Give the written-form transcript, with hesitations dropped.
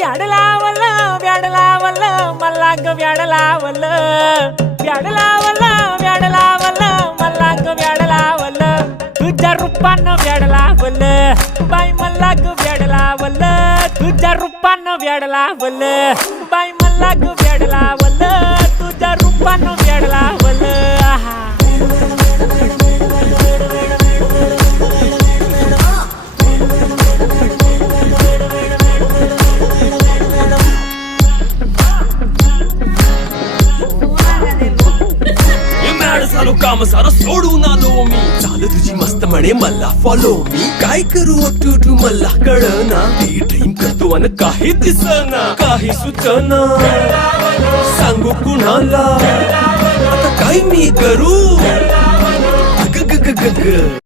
व्याड लावलं व्याड लावलं मला ग व्याड लावलं व्याड लावलं व्याड लावलं मला ग व्याड लावलं तुझ्या रूपानं व्याड लावलं बाई मला ग व्याड लावलं तुझ्या रूपानं व्याड लावलं बाई मला ग व्याड लावलं तुझ्या रूपानं व्याड लावलं झालो काम सारं सोडून आलो मी चाल तुझी मस्त म्हणे मला फॉलो मी काय करू टू मला कळना ती ड्रीम करतो अन काही दिसना काही सुचना सांगू कुणाला आता काय मी करू ग ग ग ग ग